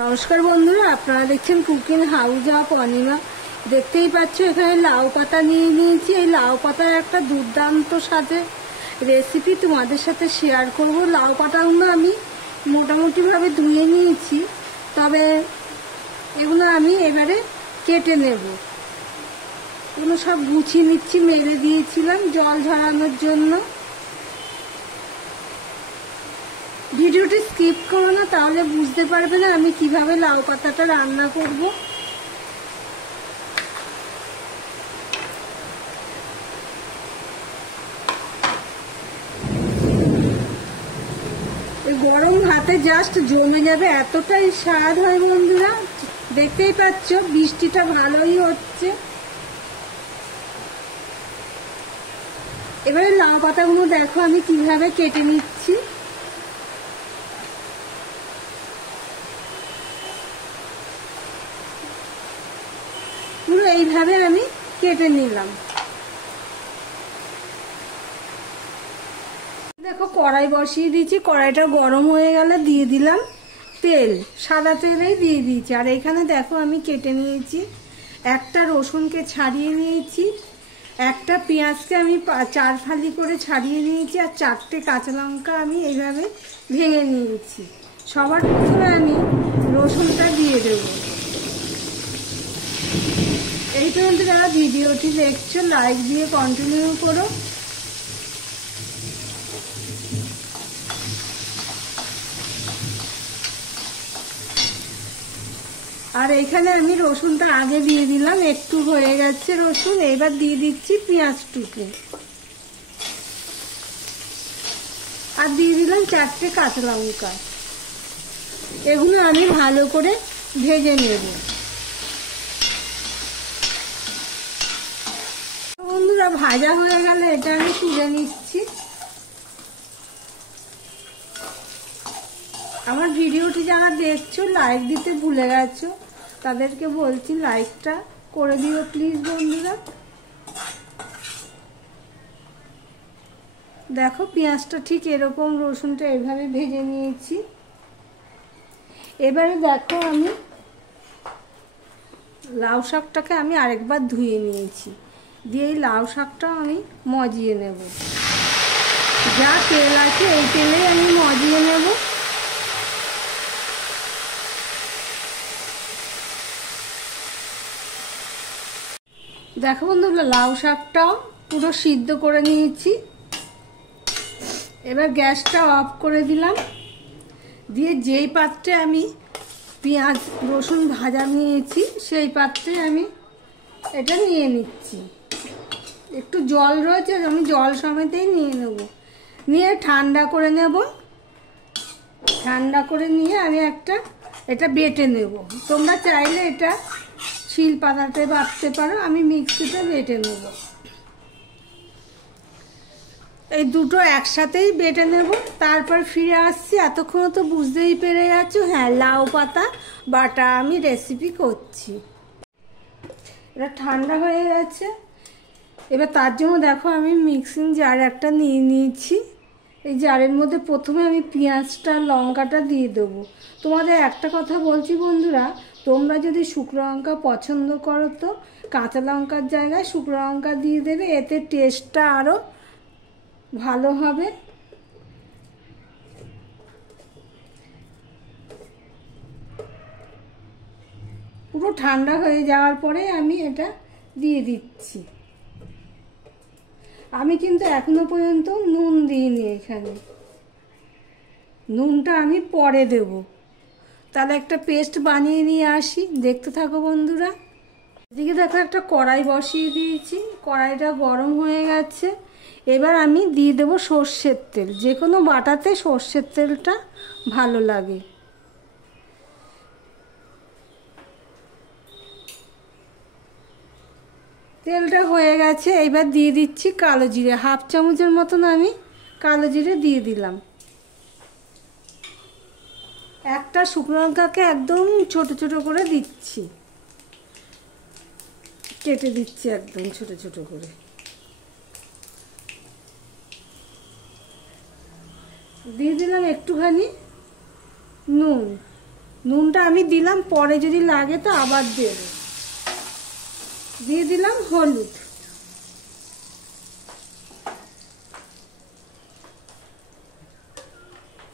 নমস্কার বন্ধুরা, আপনারা দেখছেন কুকিং হাউস অফ অনিমা। দেখতেই পাচ্ছ এখানে লাউ পাতা নিয়ে নিয়েছি। এই লাউ পাতার একটা দুর্দান্ত সাথে রেসিপি তোমাদের সাথে শেয়ার করব। লাউ পাতাগুলো আমি মোটামুটিভাবে ধুয়ে নিয়েছি, তবে এগুলো আমি এবারে কেটে নেব। এগুলো সব গুছিয়ে নিচ্ছি, মেরে দিয়েছিলাম জল ঝরানোর জন্য। ভিডিওটি স্কিপ করো না, তাহলে বুঝতে পারবে না আমি কিভাবে লাউ পাতাটা রান্না করব। এই গরম ভাতে জাস্ট জমে যাবে, এতটাই স্বাদ হয় বন্ধুরা। দেখতেই পাচ্ছ বৃষ্টিটা ভালোই হচ্ছে। এবারে লাউ পাতাগুলো দেখো আমি কিভাবে কেটে নিচ্ছি। এইভাবে আমি কেটে নিলাম। দেখো কড়াই বসিয়ে দিয়েছি, কড়াইটা গরম হয়ে গেলে দিয়ে দিলাম তেল। সাদা তেলেই দিয়ে দিয়েছি। আর এখানে দেখো আমি কেটে নিয়েছি, একটা রসুনকে ছাড়িয়ে নিয়েছি, একটা পেঁয়াজকে আমি 4 ফালি করে ছাড়িয়ে নিয়েছি, আর 4টে কাঁচা লঙ্কা আমি এইভাবে ভেঙে নিয়েছি। সবার প্রথমে আমি রসুনটা দিয়ে দেবো। এই পর্যন্ত যারা ভিডিওটি দেখছো লাইক দিয়ে কন্টিনিউ করো। আর এখানে আমি রসুনটা আগে দিয়ে দিলাম, একটু হয়ে গেছে রসুন। এবার দিয়ে দিচ্ছি পেঁয়াজ টুকরো, আর দিয়ে দিলাম 4টে কাঁচা লঙ্কা। এগুলো আমি ভালো করে ভেজে নেব। বন্ধুরা ভাজা হয়ে গেলে এটা আমি তুলে নিচ্ছি। আমার ভিডিওটি যারা দেখছো লাইক দিতে ভুলে গেছো, তাদেরকে বলছি লাইকটা করে দিও প্লিজ বন্ধুরা। দেখো পেঁয়াজটা ঠিক এরকম, রসুনটা এভাবে ভেজে নিয়েছি। এবারে দেখো আমি লাউ শাকটাকে আমি আরেকবার ধুয়ে নিয়েছি, দিয়ে এই লাউ শাকটা আমি মজিয়ে নেব। যা তেল আছে এই তেলেই আমি মজিয়ে নেব। দেখো বন্ধুরা লাউ শাকটাও পুরো সিদ্ধ করে নিয়েছি। এবার গ্যাসটা অফ করে দিলাম, দিয়ে যেই পাত্রে আমি পেঁয়াজ রসুন ভাজা নিয়েছি সেই পাত্রে আমি এটা নিয়ে নিচ্ছি। একটু জল রয়েছে, আমি জল সমেতেই নিয়ে নেব। নিয়ে ঠান্ডা করে নেব। ঠান্ডা করে নিয়ে আমি এটা বেটে নেব। তোমরা চাইলে এটা শিল পাতাতে বাটতে পারো, আমি মিক্সিতে বেটে নেব। এই দুটো একসাথেই বেটে নেব, তারপর ফিরে আসছি। এতক্ষণ তো বুঝতেই পেরে যাচ্ছ, হ্যাঁ লাউ পাতা বাটা আমি রেসিপি করছি। এটা ঠান্ডা হয়ে গেছে। এবার তার জন্য দেখো আমি মিক্সিং জার একটা নিয়ে নিয়েছি। এই জারের মধ্যে প্রথমে আমি পেঁয়াজটা লঙ্কাটা দিয়ে দেবো। তোমাদের একটা কথা বলছি বন্ধুরা, তোমরা যদি শুকনো লঙ্কা পছন্দ করো তো কাঁচা লঙ্কার জায়গায় শুকনো লঙ্কা দিয়ে দেবে, এতে টেস্টটা আরও ভালো হবে। পুরো ঠান্ডা হয়ে যাওয়ার পরে আমি এটা দিয়ে দিচ্ছি। আমি কিন্তু এখনো পর্যন্ত নুন দিইনি এখানে, নুনটা আমি পরে দেব। তাহলে একটা পেস্ট বানিয়ে নিয়ে আসি, দেখতে থাকো বন্ধুরা। এদিকে দেখো একটা কড়াই বসিয়ে দিয়েছি, কড়াইটা গরম হয়ে গেছে। এবার আমি দিয়ে দেবো সর্ষের তেল। যে কোনো বাটাতে সর্ষের তেলটা ভালো লাগে। তেলটা হয়ে গেছে, এবার দিয়ে দিচ্ছি কালো জিরে। 1/2 চামচের মতন আমি কালো জিরে দিয়ে দিলাম। একটা শুকনো লঙ্কাকে একদম ছোট ছোট করে দিচ্ছি, কেটে দিচ্ছি একদম ছোট ছোট করে। দিয়ে দিলাম একটুখানি নুন। নুনটা আমি দিলাম, পরে যদি লাগে তো আবার দেব। দিয়ে দিলাম হলুদ।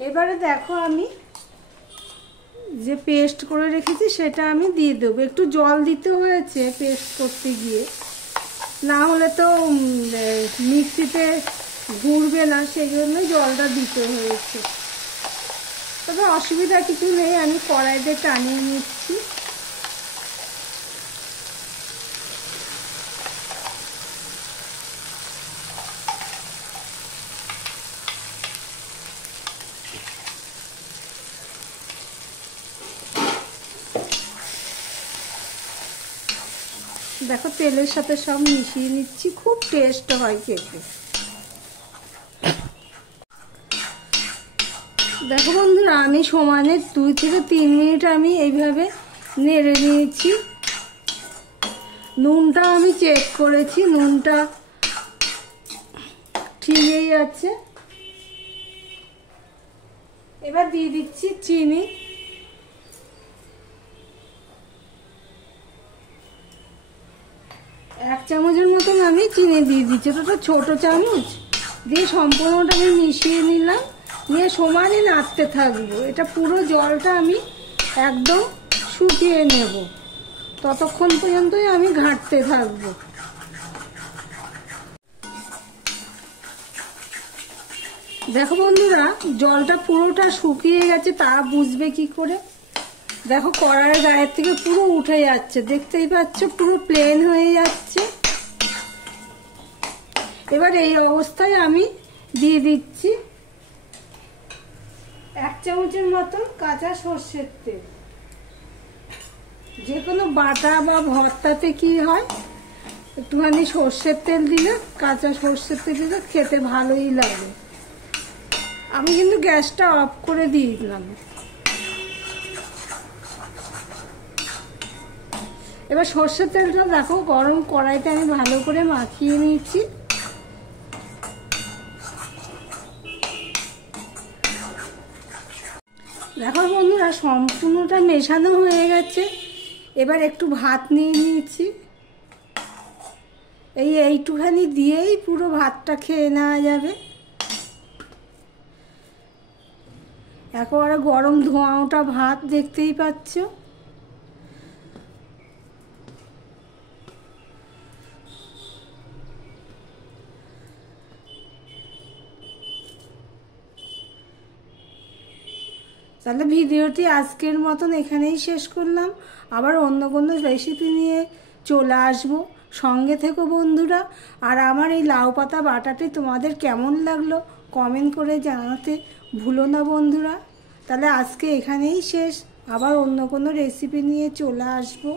এবারে দেখো আমি যে পেস্ট করে রেখেছি সেটা আমি দিয়ে দেবো। একটু জল দিতে হয়েছে পেস্ট করতে গিয়ে, না হলে তো মিক্সিতে ঘুরবে না, সেই জন্য জলটা দিতে হয়েছে। তবে অসুবিধা কিছু নেই, আমি কড়াইতে টানিয়ে নিচ্ছি। দেখো তেলের সাথে সব মিশিয়ে নিচ্ছি, খুব টেস্ট হয় খেতে। দেখো বন্ধুরা, আমি সমানে 2 থেকে 3 মিনিট আমি এইভাবে নেড়ে নিয়েছি। নুনটা আমি চেক করেছি, নুনটা ঠিকই আছে। এবার দিয়ে দিচ্ছি চিনি। এক চামচের মতন আমি চিনি দিয়ে দিচ্ছি, তো ছোট চামচ দিয়ে সম্পূর্ণটা আমি মিশিয়ে নিলাম। নিয়ে সমানে নাড়তে থাকবো। এটা পুরো জলটা আমি একদম শুকিয়ে নেব, ততক্ষণ পর্যন্তই আমি ঘাঁটতে থাকবো। দেখো বন্ধুরা, জলটা পুরোটা শুকিয়ে গেছে, তা বুঝবে কি করে? দেখো কড়াইয়ের গায়ের থেকে পুরো উঠে যাচ্ছে, দেখতেই পাচ্ছ, পুরো প্লেন হয়ে যাচ্ছে। এবার এই অবস্থায় আমি দিয়ে দিচ্ছি 1 চামচের মতন কাঁচা সর্ষের তেল। যে কোনো বাটা বা ভর্তাতে কি হয়, একটুখানি সর্ষের তেল দিলে, কাঁচা সর্ষের তেল দিলে খেতে ভালোই লাগে। আমি কিন্তু গ্যাসটা অফ করে দিয়ে দিলাম। এবার সর্ষের তেলটা দেখো গরম কড়াইতে আমি ভালো করে মাখিয়ে নিয়েছি। দেখো বন্ধুরা, সম্পূর্ণটা মেশানো হয়ে গেছে। এবার একটু ভাত নিয়ে নিয়েছি, এইটুখানি দিয়েই পুরো ভাতটা খেয়ে নেওয়া যাবে। একেবারে গরম ধোঁয়া ওঠা ভাত, দেখতেই পাচ্ছ। তাহলে ভিডিওটি আজকের মতন এখানেই শেষ করলাম। আবার অন্য কোনো রেসিপি নিয়ে চলে আসবো, সঙ্গে থেকো বন্ধুরা। আর আমার এই লাউ পাতা বাটাটি তোমাদের কেমন লাগলো কমেন্ট করে জানাতে ভুলো না বন্ধুরা। তাহলে আজকে এখানেই শেষ, আবার অন্য কোনো রেসিপি নিয়ে চলে আসবো।